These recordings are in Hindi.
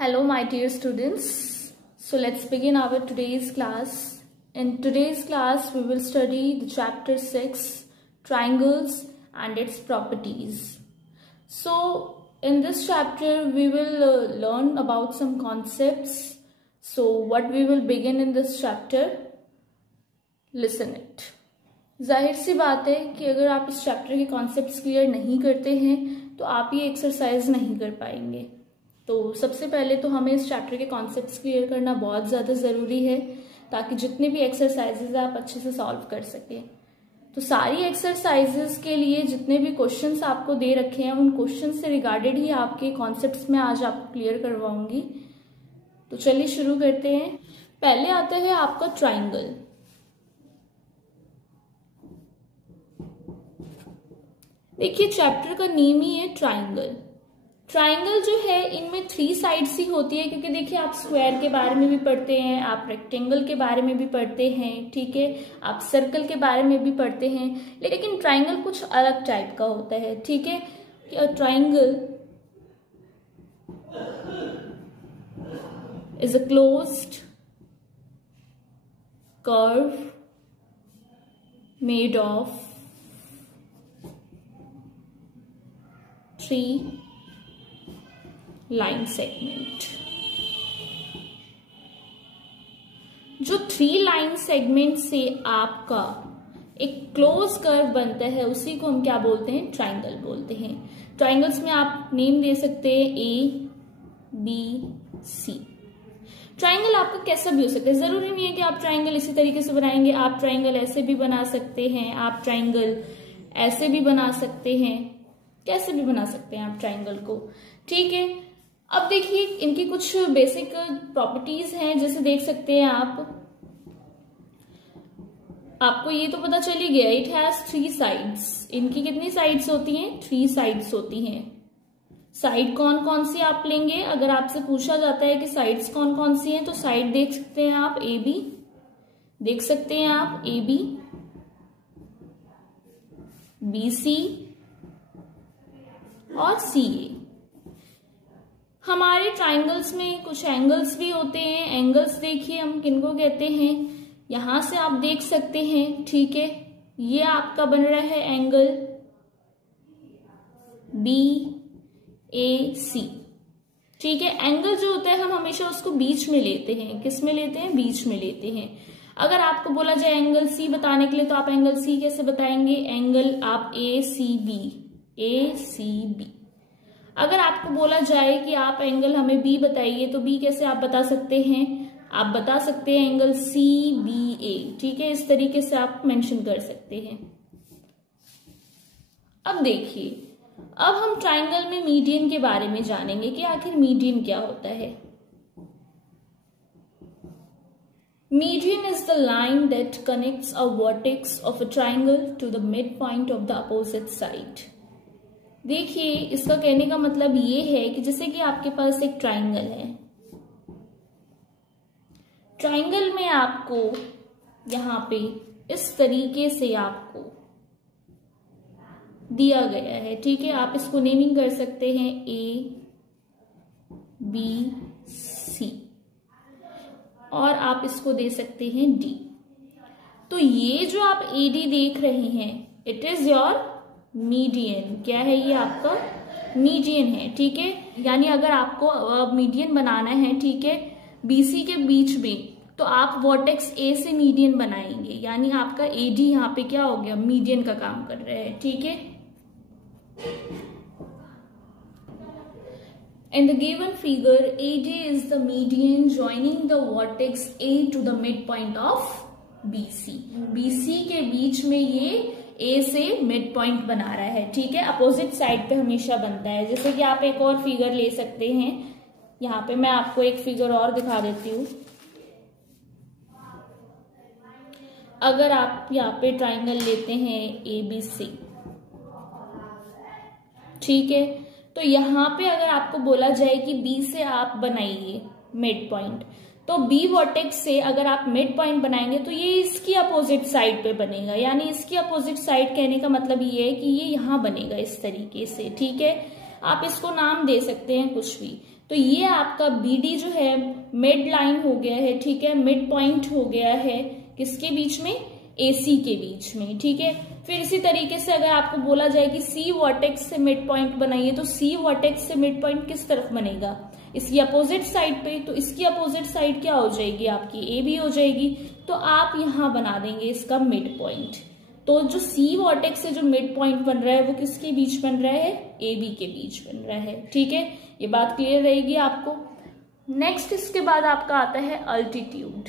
Hello my dear students. So let's begin our today's class. In today's class we will study the chapter 6 triangles and its properties. So in this chapter we will learn about some concepts. So what we will begin in this chapter? Listen it. जाहिर सी बात है कि अगर आप इस चैप्टर के कॉन्सेप्ट्स क्लियर नहीं करते हैं तो आप ये एक्सरसाइज नहीं कर पाएंगे। तो सबसे पहले तो हमें इस चैप्टर के कॉन्सेप्ट्स क्लियर करना बहुत ज़्यादा ज़रूरी है ताकि जितने भी एक्सरसाइजेज आप अच्छे से सॉल्व कर सकें। तो सारी एक्सरसाइजेज के लिए जितने भी क्वेश्चंस आपको दे रखे हैं उन क्वेश्चंस से रिगार्डेड ही आपके कॉन्सेप्ट्स में आज आपको क्लियर करवाऊंगी। तो चलिए शुरू करते हैं। पहले आता है आपका ट्राइंगल। देखिए चैप्टर का नेम ही है ट्राइंगल। ट्राइंगल जो है इनमें 3 साइड्स ही होती है, क्योंकि देखिए आप स्क्वायर के बारे में भी पढ़ते हैं, आप रेक्टेंगल के बारे में भी पढ़ते हैं, ठीक है, आप सर्कल के बारे में भी पढ़ते हैं, लेकिन ट्राइंगल कुछ अलग टाइप का होता है, ठीक है। Triangle is a closed curve made of 3 line segment. जो 3 लाइन सेगमेंट से आपका एक क्लोज कर्व बनता है उसी को हम क्या बोलते हैं? ट्राइंगल बोलते हैं। ट्राइंगल्स में आप नेम दे सकते हैं A, B, C। ट्राइंगल आपका कैसा भी हो सकता है, जरूरी नहीं है कि आप ट्राइंगल इसी तरीके से बनाएंगे। आप ट्राइंगल ऐसे भी बना सकते हैं, आप ट्राइंगल ऐसे भी बना सकते हैं, कैसे भी बना सकते हैं आप ट्राइंगल को, ठीक है। अब देखिए इनकी कुछ बेसिक प्रॉपर्टीज हैं, जैसे देख सकते हैं आपको ये तो पता चल ही गया, इट हैज 3 साइड्स। इनकी कितनी साइड्स होती हैं? 3 साइड्स होती हैं। साइड कौन कौन सी आप लेंगे? अगर आपसे पूछा जाता है कि साइड्स कौन कौन सी हैं तो साइड देख सकते हैं आप AB, देख सकते हैं आप AB, BC और CA। हमारे ट्राइंगल्स में कुछ एंगल्स भी होते हैं। एंगल्स देखिए हम किनको कहते हैं, यहां से आप देख सकते हैं, ठीक है, ये आपका बन रहा है एंगल BAC, ठीक है। एंगल जो होता है हम हमेशा उसको बीच में लेते हैं। किस में लेते हैं? बीच में लेते हैं। अगर आपको बोला जाए एंगल C बताने के लिए तो आप एंगल C कैसे बताएंगे? एंगल आप ACB। अगर आपको बोला जाए कि आप एंगल हमें B बताइए तो B कैसे आप बता सकते हैं? आप बता सकते हैं एंगल CBA, ठीक है। इस तरीके से आप मेंशन कर सकते हैं। अब देखिए, अब हम ट्राइंगल में मीडियन के बारे में जानेंगे कि आखिर मीडियन क्या होता है। Median is the line that connects a vertex of a triangle to the midpoint of the opposite side. देखिए इसका कहने का मतलब ये है कि जैसे कि आपके पास एक ट्राइंगल है, ट्राइंगल में आपको यहां पे इस तरीके से आपको दिया गया है, ठीक है। आप इसको नेमिंग कर सकते हैं A, B, C और आप इसको दे सकते हैं D। तो ये जो आप AD देख रहे हैं, इट इज योर मीडियन। क्या है? ये आपका मीडियन है, ठीक है। यानी अगर आपको मीडियन बनाना है, ठीक है, BC के बीच में, तो आप वर्टेक्स A से मीडियन बनाएंगे, यानी आपका AD यहाँ पे क्या हो गया? मीडियन का काम कर रहा है, ठीक है। In the given figure, AD is the median joining the vertex A to the midpoint of BC। BC के बीच में ये A से मिड पॉइंट बना रहा है, ठीक है। अपोजिट साइड पे हमेशा बनता है। जैसे कि आप एक और फिगर ले सकते हैं, यहाँ पे मैं आपको एक फिगर और दिखा देती हूँ। अगर आप यहाँ पे ट्राइंगल लेते हैं ABC, ठीक है, तो यहाँ पे अगर आपको बोला जाए कि B से आप बनाइए मिड पॉइंट, तो B वर्टेक्स से अगर आप मिड पॉइंट बनाएंगे तो ये इसकी अपोजिट साइड पे बनेगा। यानी इसकी अपोजिट साइड कहने का मतलब ये है कि ये यहाँ बनेगा इस तरीके से, ठीक है। आप इसको नाम दे सकते हैं कुछ भी। तो ये आपका BD जो है मिड लाइन हो गया है, ठीक है, मिड पॉइंट हो गया है किसके बीच में, AC के बीच में, ठीक है। फिर इसी तरीके से अगर आपको बोला जाए कि C वर्टेक्स से मिड पॉइंट बनाइए, तो C वर्टेक्स से मिड पॉइंट किस तरफ बनेगा, इसकी अपोजिट साइड पे। तो इसकी अपोजिट साइड क्या हो जाएगी, आपकी AB हो जाएगी। तो आप यहां बना देंगे इसका मिड पॉइंट। तो जो C वर्टेक्स से जो मिड पॉइंट बन रहा है वो किसके बीच बन रहा है, AB के बीच बन रहा है, ठीक है। ये बात क्लियर रहेगी आपको। नेक्स्ट इसके बाद आपका आता है अल्टीट्यूड।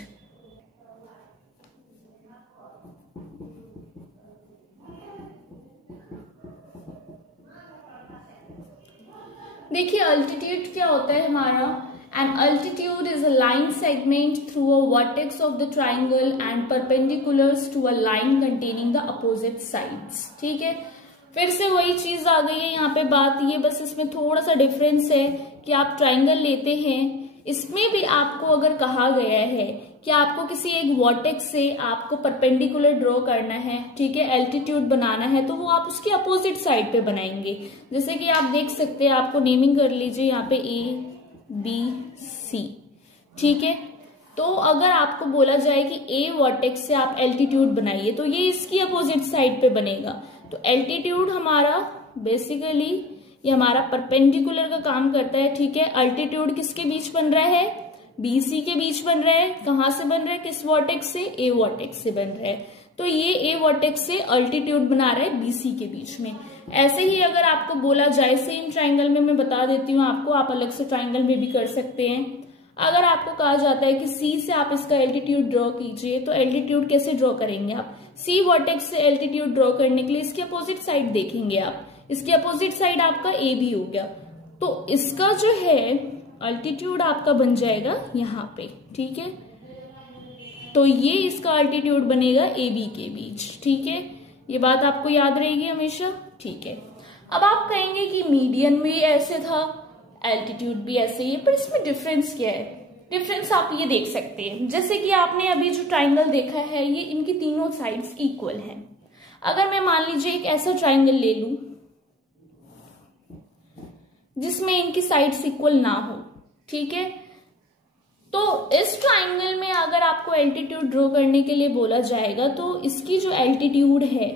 देखिए अल्टीट्यूड क्या होता है हमारा, an altitude is a line segment through a vertex of the triangle and perpendiculars to a line containing the opposite sides, ठीक है। फिर से वही चीज आ गई है यहाँ पे बात, ये बस इसमें थोड़ा सा डिफरेंस है कि आप ट्राइंगल लेते हैं, इसमें भी आपको अगर कहा गया है कि आपको किसी एक वर्टेक्स से आपको परपेंडिकुलर ड्रॉ करना है, ठीक है, एल्टीट्यूड बनाना है, तो वो आप उसकी अपोजिट साइड पे बनाएंगे। जैसे कि आप देख सकते हैं, आपको नेमिंग कर लीजिए यहाँ पे ABC, ठीक है। तो अगर आपको बोला जाए कि A वर्टेक्स से आप एल्टीट्यूड बनाइए, तो ये इसकी अपोजिट साइड पे बनेगा। तो एल्टीट्यूड हमारा बेसिकली ये हमारा परपेंडिकुलर का काम करता है, ठीक है। अल्टीट्यूड किसके बीच बन रहा है, BC के बीच बन रहा है। कहां से बन रहा है, किस वर्टेक्स से, A वर्टेक्स से बन रहा है। तो ये A वर्टेक्स से अल्टीट्यूड बना रहा है BC के बीच में। ऐसे ही अगर आपको बोला जाए, सेम ट्राइंगल में मैं बता देती हूँ आपको, आप अलग से ट्राइंगल में भी कर सकते हैं। अगर आपको कहा जाता है कि C से आप इसका एल्टीट्यूड ड्रॉ कीजिए, तो एल्टीट्यूड कैसे ड्रॉ करेंगे आप, C वर्टेक्स से एल्टीट्यूड ड्रॉ करने के लिए इसकी अपोजिट साइड देखेंगे आप, इसकी अपोजिट साइड आपका AB हो गया। तो इसका जो है अल्टीट्यूड आपका बन जाएगा यहाँ पे, ठीक है। तो ये इसका अल्टीट्यूड बनेगा AB के बीच, ठीक है। ये बात आपको याद रहेगी हमेशा, ठीक है। अब आप कहेंगे कि मीडियन भी ऐसे था, एल्टीट्यूड भी ऐसे ही है, पर इसमें डिफरेंस क्या है। डिफरेंस आप ये देख सकते हैं, जैसे कि आपने अभी जो ट्राइंगल देखा है, ये इनकी तीनों साइड्स इक्वल हैं। अगर मैं मान लीजिए एक ऐसा ट्राइंगल ले लूं जिसमें इनकी साइड्स इक्वल ना हो, ठीक है, तो इस ट्राइंगल में अगर आपको एल्टीट्यूड ड्रॉ करने के लिए बोला जाएगा, तो इसकी जो एल्टीट्यूड है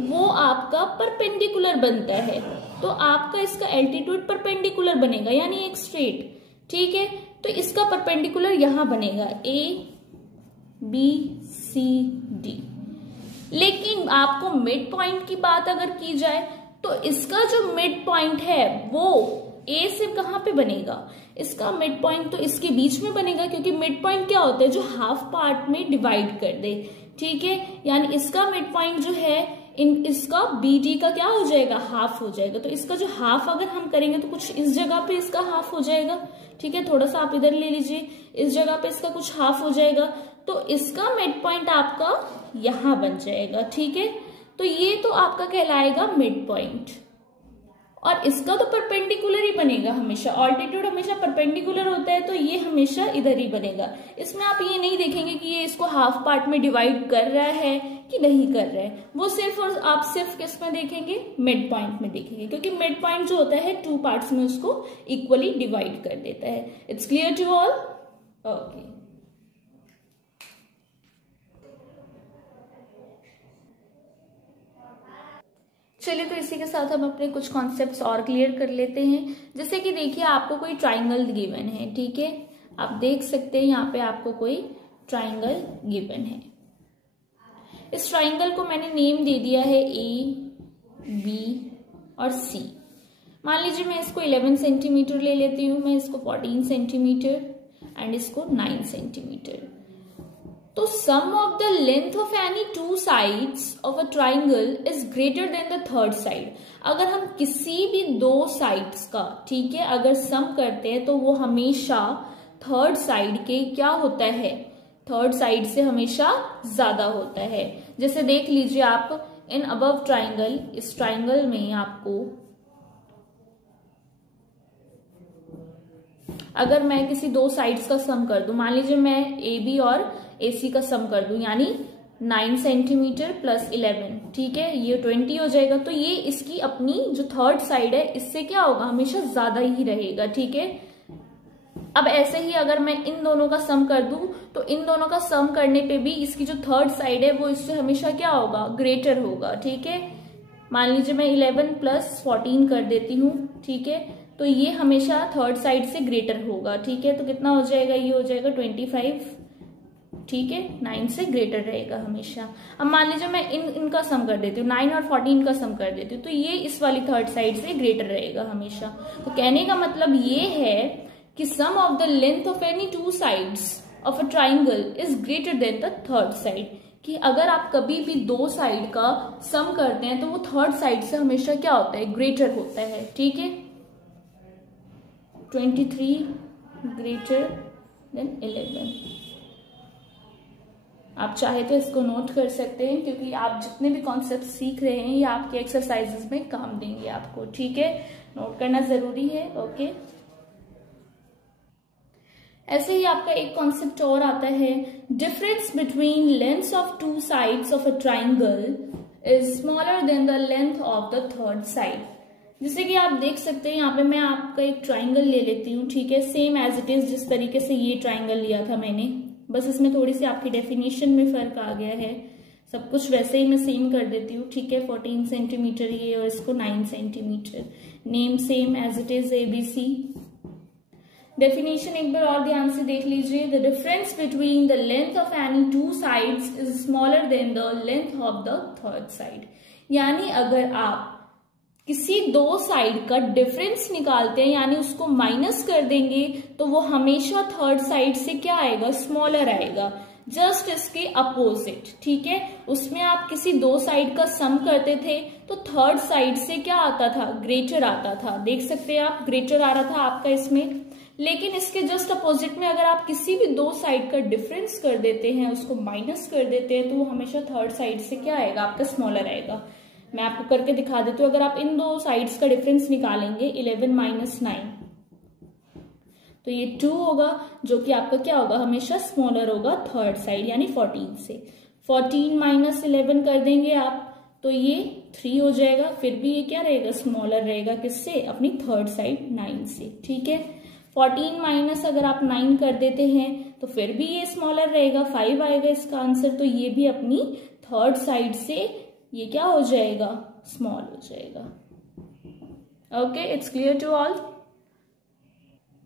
वो आपका परपेंडिकुलर बनता है। तो आपका इसका एल्टीट्यूड परपेंडिकुलर बनेगा, यानी एक स्ट्रेट, ठीक है। तो इसका परपेंडिकुलर यहां बनेगा ABCD। लेकिन आपको मिड पॉइंट की बात अगर की जाए, तो इसका जो मिड पॉइंट है वो A से कहां पे बनेगा, इसका मिड पॉइंट तो इसके बीच में बनेगा, क्योंकि मिड पॉइंट क्या होता है, जो हाफ पार्ट में डिवाइड कर दे, ठीक है। यानी इसका मिड पॉइंट जो है इसका BD का क्या हो जाएगा, हाफ हो जाएगा। तो इसका जो हाफ अगर हम करेंगे तो कुछ इस जगह पे इसका हाफ हो जाएगा, ठीक है। थोड़ा सा आप इधर ले लीजिए, इस जगह पे इसका कुछ हाफ हो जाएगा। तो इसका मिड पॉइंट आपका यहां बन जाएगा, ठीक है। तो ये तो आपका कहलाएगा मिड पॉइंट, और इसका तो परपेंडिकुलर ही बनेगा हमेशा। ऑल्टीट्यूड हमेशा परपेंडिकुलर होता है, तो ये हमेशा इधर ही बनेगा। इसमें आप ये नहीं देखेंगे कि ये इसको हाफ पार्ट में डिवाइड कर रहा है कि नहीं कर रहा है, वो सिर्फ और आप सिर्फ किस में देखेंगे, मिड पॉइंट में देखेंगे, क्योंकि मिड पॉइंट जो होता है 2 पार्ट्स में उसको इक्वली डिवाइड कर देता है। It's clear to all, okay. चलिए, तो इसी के साथ हम अपने कुछ कॉन्सेप्ट्स और क्लियर कर लेते हैं। जैसे कि देखिए, आपको कोई ट्राइंगल गिवन है, ठीक है, आप देख सकते हैं यहाँ पे आपको कोई ट्राइंगल गिवन है। इस ट्राइंगल को मैंने नेम दे दिया है A, B और C। मान लीजिए मैं इसको 11 सेंटीमीटर ले लेती हूँ, मैं इसको 14 सेंटीमीटर एंड इसको 9 सेंटीमीटर। तो sum of the length of any 2 sides of a triangle is greater than the third side. अगर हम किसी भी 2 साइड्स का, ठीक है, अगर सम करते हैं, तो वो हमेशा थर्ड साइड के क्या होता है, थर्ड साइड से हमेशा ज्यादा होता है। जैसे देख लीजिए आप इन अबव ट्राइंगल, इस ट्राइंगल में आपको अगर मैं किसी 2 साइड्स का सम कर दूं, मान लीजिए मैं AB और AC का सम कर दूं, यानी 9 सेंटीमीटर प्लस 11, ठीक है, ये 20 हो जाएगा। तो ये इसकी अपनी जो थर्ड साइड है इससे क्या होगा, हमेशा ज्यादा ही रहेगा, ठीक है। अब ऐसे ही अगर मैं इन दोनों का सम कर दूं तो इन दोनों का सम करने पे भी इसकी जो थर्ड साइड है वो इससे हमेशा क्या होगा, ग्रेटर होगा, ठीक है। मान लीजिए मैं 11 प्लस 14 कर देती हूँ, ठीक है, तो ये हमेशा थर्ड साइड से ग्रेटर होगा, ठीक है। तो कितना हो जाएगा, ये हो जाएगा 25, ठीक है, 9 से ग्रेटर रहेगा हमेशा। अब मान लीजिए मैं इनका सम कर देती हूँ, 9 और 14 का सम कर देती हूँ, तो ये इस वाली थर्ड साइड से ग्रेटर रहेगा हमेशा। तो कहने का मतलब ये है कि sum of the length of any two sides of a triangle is greater than the third side, कि अगर आप कभी भी दो साइड का सम करते हैं तो वो थर्ड साइड से हमेशा क्या होता है, ग्रेटर होता है, ठीक है। 23 ग्रेटर देन 11। आप चाहे तो इसको नोट कर सकते हैं, क्योंकि आप जितने भी कॉन्सेप्ट सीख रहे हैं ये आपके एक्सरसाइजेस में काम देंगे आपको, ठीक है, नोट करना जरूरी है, ओके। ऐसे ही आपका एक कॉन्सेप्ट और आता है, difference between lengths of to sides of a triangle is smaller than the length of the third side. जैसे कि आप देख सकते हैं यहाँ पे मैं आपका एक ट्राइंगल ले लेती हूँ, ठीक है, सेम एज इट इज जिस तरीके से ये ट्राइंगल लिया था मैंने, बस इसमें थोड़ी सी आपकी डेफिनेशन में फर्क आ गया है। सब कुछ वैसे ही मैं सेम कर देती हूँ, ठीक है। 14 सेंटीमीटर ये और इसको 9 centimetre, name same as it is ABC। Definition एक बार और ध्यान से देख लीजिए, the difference between the length of any two sides is smaller than the length of the third side. यानी अगर आप किसी दो साइड का डिफरेंस निकालते हैं, यानी उसको माइनस कर देंगे, तो वो हमेशा थर्ड साइड से क्या आएगा, स्मॉलर आएगा। जस्ट इसके अपोजिट, ठीक है, उसमें आप किसी दो साइड का सम करते थे तो थर्ड साइड से क्या आता था, ग्रेटर आता था। देख सकते हैं आप, ग्रेटर आ रहा था आपका इसमें। लेकिन इसके जस्ट अपोजिट में अगर आप किसी भी दो साइड का डिफरेंस कर देते हैं, उसको माइनस कर देते हैं, तो वो हमेशा थर्ड साइड से क्या आएगा, आपका स्मॉलर आएगा। मैं आपको करके दिखा देती हूँ। अगर आप इन दो साइड्स का डिफरेंस निकालेंगे 11 माइनस 9, तो ये 2 होगा, जो कि आपका क्या होगा, हमेशा स्मॉलर होगा थर्ड साइड, यानी 14 से। 14 माइनस 11 कर देंगे आप, तो ये 3 हो जाएगा। फिर भी ये क्या रहेगा, स्मॉलर रहेगा, किससे, अपनी थर्ड साइड 9 से, ठीक है। 14 माइनस अगर आप 9 कर देते हैं तो फिर भी ये स्मॉलर रहेगा, 5 आएगा इसका आंसर। तो ये भी अपनी थर्ड साइड से ये क्या हो जाएगा, स्मॉल हो जाएगा। Okay, it's clear to all.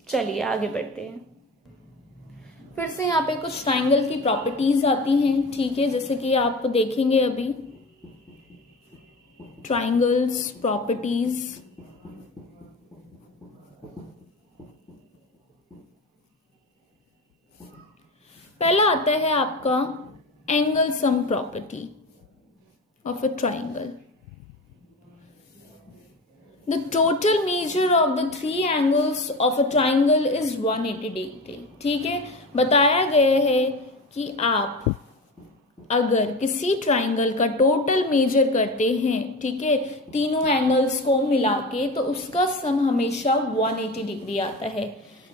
चलिए आगे बढ़ते हैं। फिर से यहाँ पे कुछ ट्राइंगल की प्रॉपर्टीज आती हैं, ठीक है, जैसे कि आप देखेंगे अभी ट्राइंगल्स प्रॉपर्टीज। पहला आता है आपका angle sum property of a triangle. The total measure of the three angles of a triangle is 180 degree. ठीक है, बताया गया है कि आप अगर किसी ट्राइंगल का टोटल मेजर करते हैं, ठीक है, तीनों एंगल्स को मिला के, तो उसका सम हमेशा 180 डिग्री आता है।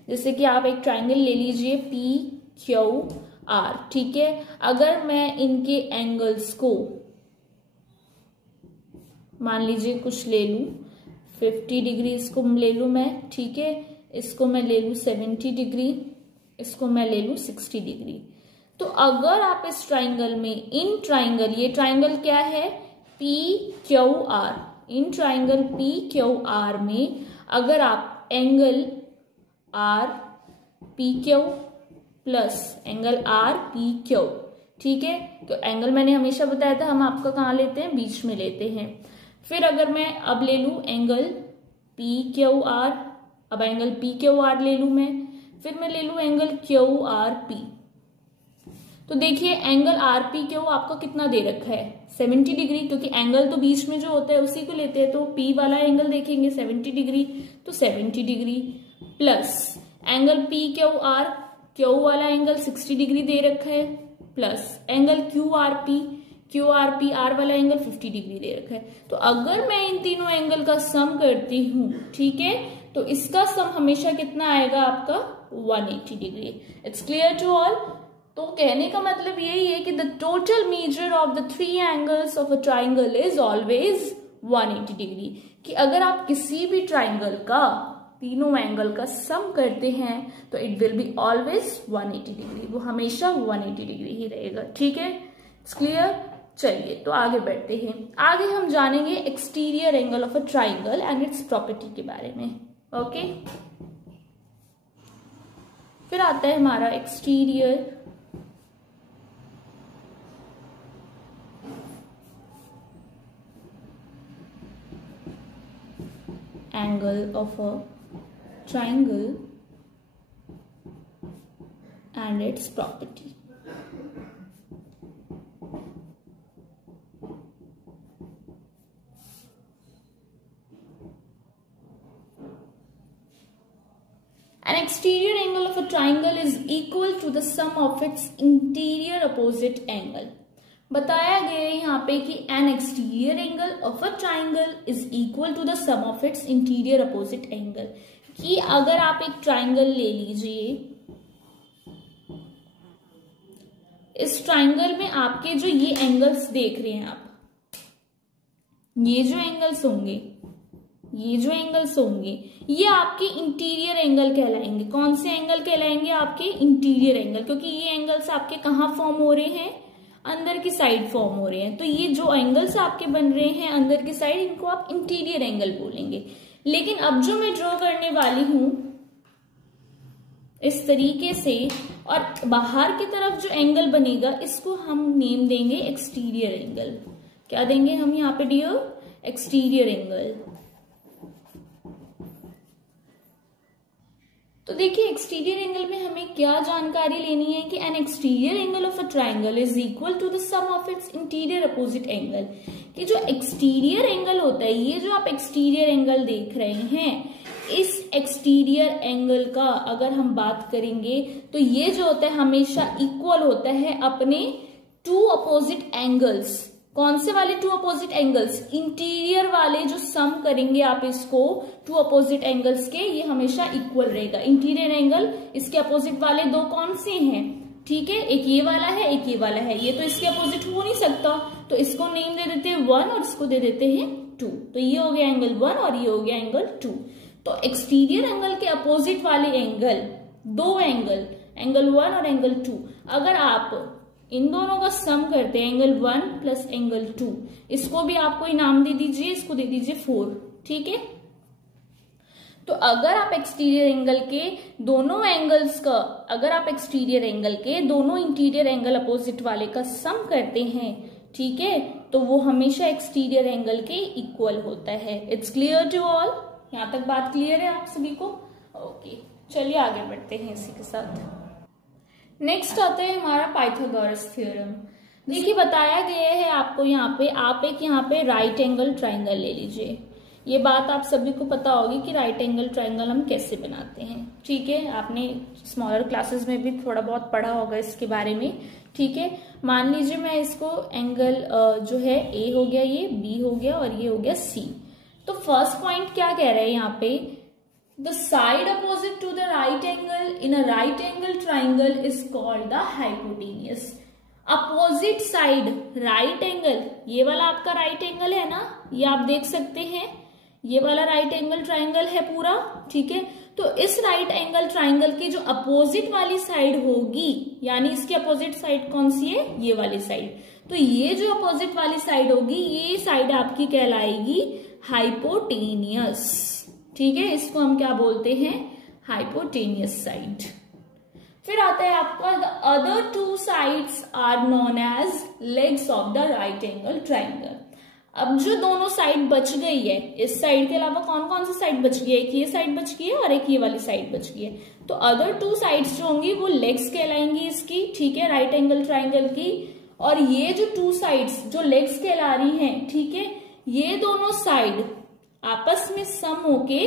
जैसे कि आप एक ट्राइंगल ले लीजिए PQR, ठीक है। अगर मैं इनके एंगल्स को मान लीजिए कुछ ले लूं, 50 डिग्री इसको ले लूं मैं, ठीक है, इसको मैं ले लूं 70 डिग्री, इसको मैं ले लूं 60 डिग्री। तो अगर आप इस ट्राइंगल में, इन ट्राइंगल, ये ट्राइंगल क्या है, PQR, इन ट्राइंगल PQR में अगर आप angle RPQ plus angle RPQ, ठीक है, तो एंगल मैंने हमेशा बताया था हम आपका कहाँ लेते हैं, बीच में लेते हैं। फिर अगर मैं अब ले लूं एंगल PQR, अब एंगल PQR ले लूं मैं, फिर मैं ले लूं एंगल QRP। तो देखिए एंगल RPQ आपका कितना दे रखा है, 70 डिग्री, क्योंकि एंगल तो बीच में जो होता है उसी को लेते हैं। तो P वाला एंगल देखेंगे 70 डिग्री, तो 70 degree plus angle PQR, Q वाला एंगल 60 डिग्री दे रखा है, प्लस एंगल QRP R वाला एंगल 50 डिग्री दे रखा है। तो अगर मैं इन तीनों एंगल का सम करती हूं, ठीक है, तो इसका सम हमेशा कितना आएगा आपका, 180 degree. It's clear to all. तो कहने का मतलब यही है कि the total measure of the three angles of a triangle is always 180 degree. कि अगर आप किसी भी ट्राइंगल का तीनों एंगल का सम करते हैं तो it will be always 180 degree, वो हमेशा 180 डिग्री ही रहेगा। ठीक है, इट्स क्लियर। चलिए तो आगे बढ़ते हैं। आगे हम जानेंगे exterior angle of a triangle and it's property के बारे में। ओके, फिर आता है हमारा exterior angle of a triangle and its property. An exterior angle of a triangle is equal to the sum of its interior opposite angle. बताया गया है यहाँ पे कि an exterior angle of a triangle is equal to the sum of its interior opposite angle. कि अगर आप एक ट्राइंगल ले लीजिए, इस ट्राइंगल में आपके जो ये एंगल्स देख रहे हैं आप, ये जो एंगल्स होंगे, ये जो एंगल्स होंगे, ये आपके इंटीरियर एंगल कहलाएंगे। कौन से एंगल कहलाएंगे? आपके इंटीरियर एंगल, क्योंकि ये एंगल्स आपके कहाँ फॉर्म हो रहे हैं? अंदर की साइड फॉर्म हो रहे हैं। तो ये जो एंगल्स आपके बन रहे हैं अंदर की साइड, इनको आप इंटीरियर एंगल बोलेंगे। लेकिन अब जो मैं ड्रॉ करने वाली हूं इस तरीके से, और बाहर की तरफ जो एंगल बनेगा इसको हम नेम देंगे एक्सटीरियर एंगल। क्या देंगे हम यहाँ पे डियर? Exterior angle. तो देखिए एक्सटीरियर एंगल में हमें क्या जानकारी लेनी है कि an exterior angle of a triangle is equal to the sum of its interior opposite angle. कि जो एक्सटीरियर एंगल होता है, ये जो आप एक्सटीरियर एंगल देख रहे हैं, इस एक्सटीरियर एंगल का अगर हम बात करेंगे तो ये जो होता है हमेशा इक्वल होता है अपने टू अपोजिट एंगल्स। कौन से वाले टू अपोजिट एंगल्स? इंटीरियर वाले जो सम करेंगे आप इसको टू अपोजिट एंगल्स के, ये हमेशा इक्वल रहेगा। इंटीरियर एंगल, इसके अपोजिट वाले दो कौन से हैं? ठीक है, एक ये वाला है, एक ये वाला है। ये तो इसके अपोजिट हो नहीं सकता, तो इसको नेम दे देते हैं 1 और इसको दे देते हैं 2। तो ये हो गया एंगल 1 और ये हो गया एंगल 2। तो एक्सटीरियर एंगल के अपोजिट वाले एंगल, दो एंगल, एंगल 1 और एंगल 2, अगर आप इन दोनों का सम करते हैं, एंगल 1 प्लस एंगल 2, इसको भी आप कोई नाम दे दीजिए, इसको दे दीजिए 4। ठीक है, तो अगर आप एक्सटीरियर एंगल के दोनों एंगल्स का, अगर आप एक्सटीरियर एंगल के दोनों इंटीरियर एंगल अपोजिट वाले का सम करते हैं, ठीक है, तो वो हमेशा एक्सटीरियर एंगल के इक्वल होता है। It's clear to all? यहां तक बात क्लियर है आप सभी को? ओके, चलिए आगे बढ़ते हैं इसी के साथ। नेक्स्ट आता है हमारा पाइथागोरस थ्योरम। देखिए बताया गया है आपको यहाँ पे, आप एक यहाँ पे राइट एंगल ट्राइंगल ले लीजिए। ये बात आप सभी को पता होगी कि राइट एंगल ट्राइंगल हम कैसे बनाते हैं। ठीक है, आपने स्मॉलर क्लासेस में भी थोड़ा बहुत पढ़ा होगा इसके बारे में। ठीक है, मान लीजिए मैं इसको एंगल जो है ए हो गया, ये बी हो गया और ये हो गया सी। तो फर्स्ट पॉइंट क्या कह रहे हैं यहाँ पे? The side opposite to the right angle in a right angle triangle is called the hypotenuse. Opposite side right angle, ये वाला आपका right angle है ना, ये आप देख सकते हैं, ये वाला right angle triangle है पूरा। ठीक है, तो इस right angle triangle की जो opposite वाली side होगी, यानी इसकी opposite side कौन सी है? ये वाली side। तो ये जो opposite वाली side होगी, ये side आपकी कहलाएगी hypotenuse। ठीक है, इसको हम क्या बोलते हैं? Hypotenuse side. फिर आता है आपका the other two sides are known as legs of the right angle triangle. अब जो दोनों साइड बच गई है, इस साइड के अलावा कौन कौन सी साइड बच गई है? एक ये साइड बच गई है और एक ये वाली साइड बच गई है। तो अदर टू साइड्स जो होंगी वो लेग्स कहलाएंगी इसकी। ठीक है, राइट एंगल ट्राइंगल की। और ये जो टू साइड्स जो लेग्स कहला रही हैं, ठीक है, ये दोनों साइड आपस में सम होके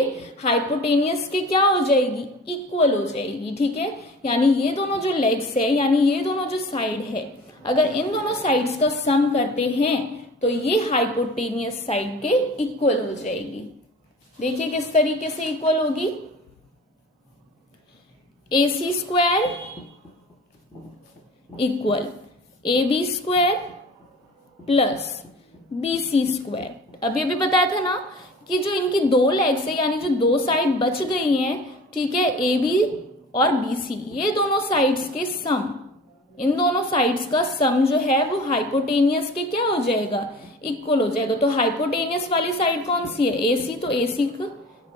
हाइपोटेनियस के क्या हो जाएगी? इक्वल हो जाएगी। ठीक है, यानी ये दोनों जो लेग्स है, यानी ये दोनों जो साइड है, अगर इन दोनों साइड्स का सम करते हैं तो ये हाइपोटेनियस साइड के इक्वल हो जाएगी। देखिए किस तरीके से इक्वल होगी। AC square equal AB square plus BC square. अभी अभी बताया था ना कि जो इनकी दो लेग्स है यानी जो दो साइड बच गई हैं, ठीक है, AB और BC, ये दोनों साइड्स के सम, इन दोनों साइड्स का सम जो है वो हाइपोटेनियस के क्या हो जाएगा, इक्वल हो जाएगा। तो हाइपोटेनियस वाली साइड कौन सी है, AC, तो AC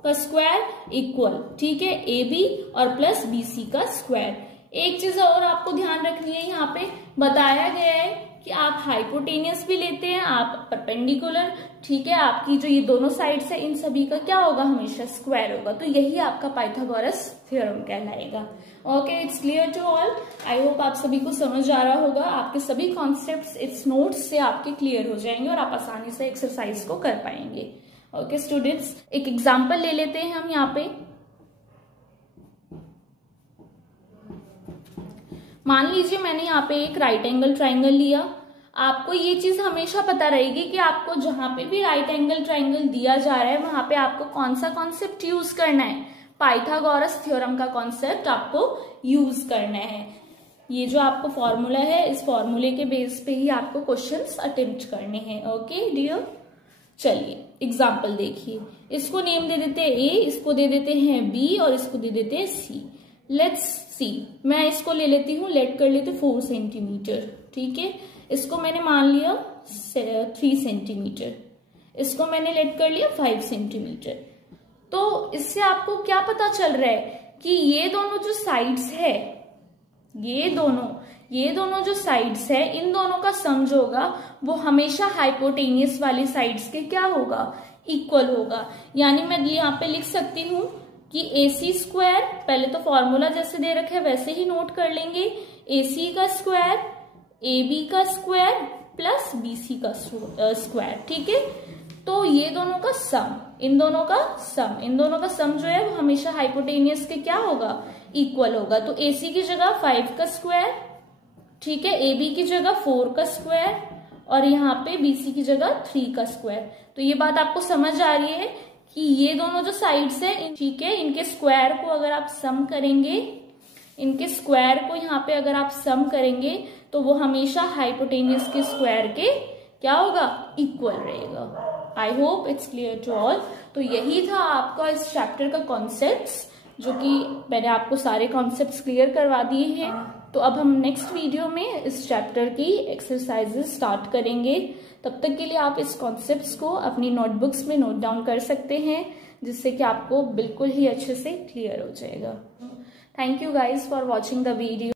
का स्क्वायर इक्वल, ठीक है, AB और प्लस BC का स्क्वायर। एक चीज और आपको ध्यान रखनी है, यहाँ पे बताया गया है कि आप हाइपोटेनियस भी लेते हैं, आप परपेंडिकुलर, ठीक है, आपकी जो ये दोनों साइड्स है इन सभी का क्या होगा, हमेशा स्क्वायर होगा। तो यही आपका पाइथागोरस थ्योरम कहलाएगा। Okay, it's clear to all. I hope आप सभी को समझ आ रहा होगा। आपके सभी कॉन्सेप्ट्स इट्स नोट्स से आपके क्लियर हो जाएंगे और आप आसानी से एक्सरसाइज को कर पाएंगे। ओके स्टूडेंट्स, एक एग्जाम्पल ले लेते हैं हम यहाँ पे। मान लीजिए मैंने यहाँ पे एक राइट एंगल ट्राइंगल लिया। आपको ये चीज हमेशा पता रहेगी कि आपको जहां पे भी राइट एंगल ट्राइंगल दिया जा रहा है वहां पे आपको कौन सा कॉन्सेप्ट यूज करना है, पाइथागोरस थ्योरम का कॉन्सेप्ट आपको यूज करना है। ये जो आपको फॉर्मूला है, इस फॉर्मूले के बेस पे ही आपको क्वेश्चंस अटेम्प्ट करने हैं। ओके डियर, चलिए एग्जाम्पल देखिए। इसको नेम दे देते हैं A, इसको दे देते हैं B और इसको दे देते हैं C। लेट्स सी, मैं इसको ले लेती हूँ, लेट कर लेते 4 सेंटीमीटर, ठीक है। इसको मैंने मान लिया 3 सेंटीमीटर, इसको मैंने लेट कर लिया 5 सेंटीमीटर। तो इससे आपको क्या पता चल रहा है कि ये दोनों जो साइड्स है, ये दोनों जो साइड्स है, इन दोनों का सम जो होगा वो हमेशा हाइपोटेनियस वाली साइड्स के क्या होगा, इक्वल होगा। यानी मैं यहाँ पे लिख सकती हूँ कि AC स्क्वायर, पहले तो फॉर्मूला जैसे दे रखे वैसे ही नोट कर लेंगे, AC का स्क्वायर AB का स्क्वायर प्लस BC का स्क्वायर, ठीक है। तो ये दोनों का सम, इन दोनों का सम जो है वो हमेशा हाइपोटेनियस के क्या होगा, इक्वल होगा। तो AC की जगह 5 का स्क्वायर, ठीक है, AB की जगह 4 का स्क्वायर और यहाँ पे BC की जगह 3 का स्क्वायर। तो ये बात आपको समझ आ रही है कि ये दोनों जो साइड्स है, ठीक है, इनके स्क्वायर को अगर आप सम करेंगे, इनके स्क्वायर को यहाँ पे अगर आप सम करेंगे तो वो हमेशा हाइपोटेनियस के स्क्वायर के क्या होगा, इक्वल रहेगा। I hope it's clear to all. तो यही था आपका इस चैप्टर का कॉन्सेप्ट्स, जो कि मैंने आपको सारे कॉन्सेप्ट्स क्लियर करवा दिए हैं। तो अब हम नेक्स्ट वीडियो में इस चैप्टर की एक्सरसाइजेस स्टार्ट करेंगे। तब तक के लिए आप इस कॉन्सेप्ट्स को अपनी नोटबुक्स में नोट डाउन कर सकते हैं, जिससे कि आपको बिल्कुल ही अच्छे से क्लियर हो जाएगा। Thank you guys for watching the video.